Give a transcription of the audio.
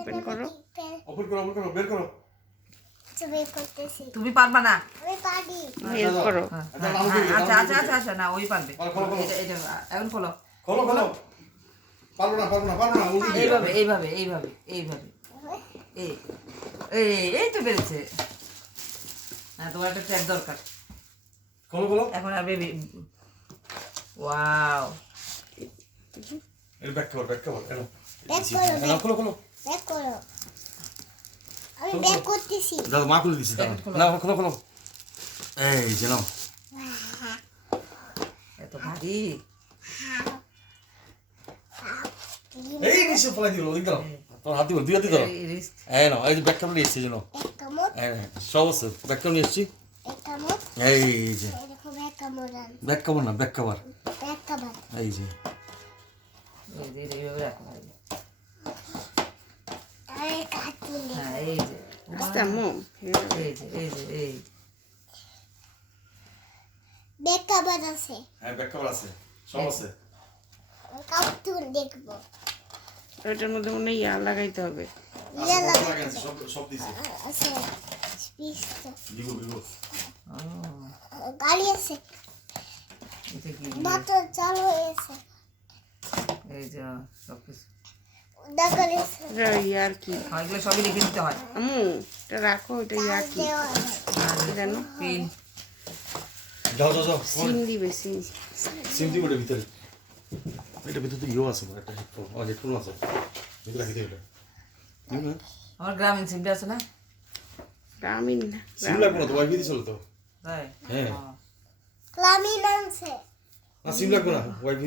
Open করো। Open করো open করো বের করো। তুমি পারবা না? আমি পারি। হেল্প করো। আচ্ছা, হ্যাঁ, নাম হ্যাঁ, কি? আচ্ছা আচ্ছা আচ্ছা। আচ্ছা না ওই পারবে। এখন খোলো। খোলো খোলো। পারব না পারব না পারব না এইভাবে এইভাবে এইভাবে এইভাবে। এই এই এই তো বেড়েছে হ্যাঁ তোমার একটা ট্যাগ দরকার। খোলো খোলো। এখন আর বেবি ওয়াও। এর ব্যাক কর কর ব্যাক করো খোলো খোলো। ব্যাক করো আমি ব্যাক করতেছি। দাদা মা খুলে দিছি দাদা। না খোলো খোলো। এই যে নাও। এত ভারী। এই নিচে ফলাই দিল ওদিক দাও তোর হাত দিব দুই হাতি ধরো। এই এই নাও এই যে ব্যাক ক্যামেরা এসেছে জানো এক কামড় সব আছে ব্যাক ক্যামেরা এসেছি। এই যে। ব্যাক কভার না ব্যাক কভার কামড় এই যে। এইভাবে রাখো এই যে। আরে কাটুলে হ্যাঁ এই যে আস্তে আম্মু এই যে এই যে এই। ব্যাক কামড় আছে। হ্যাঁ ব্যাক কভার আছে। সব আছে। কাউটুন দেখব। ওইটার মধ্যে মনে হয় ইয়া লাগাইতে হবে। ইয়া সব সব সব দিছে। আছে। স্পিস গাড়ি আছে। এটা কি? মোটর চালু হয়েছে। এই যে সব কিছু। ইয়ার কি হ্যাঁ, এগুলো সবই লিখে দিতে হয়। আম্মু এটা রাখো এটা ইয়া কি কেন যাও যাও যাও সিম দিবে সিম। সিম দিব ওটার ভিতরে। এটা ভিতরে তো ইও আছে মানে একটা হেডফোন ও হেডফোন আছে। ভিতরে রাখি দেবে আমার গ্রামীণ সিমটা আছে না? গ্রামীণ না সিম লাগবে না তো ওয়াইফাই দিছিল তো। তাই? হ্যাঁ। ক্লামিন আনছে। না সিম লাগবে না ওয়াইফাই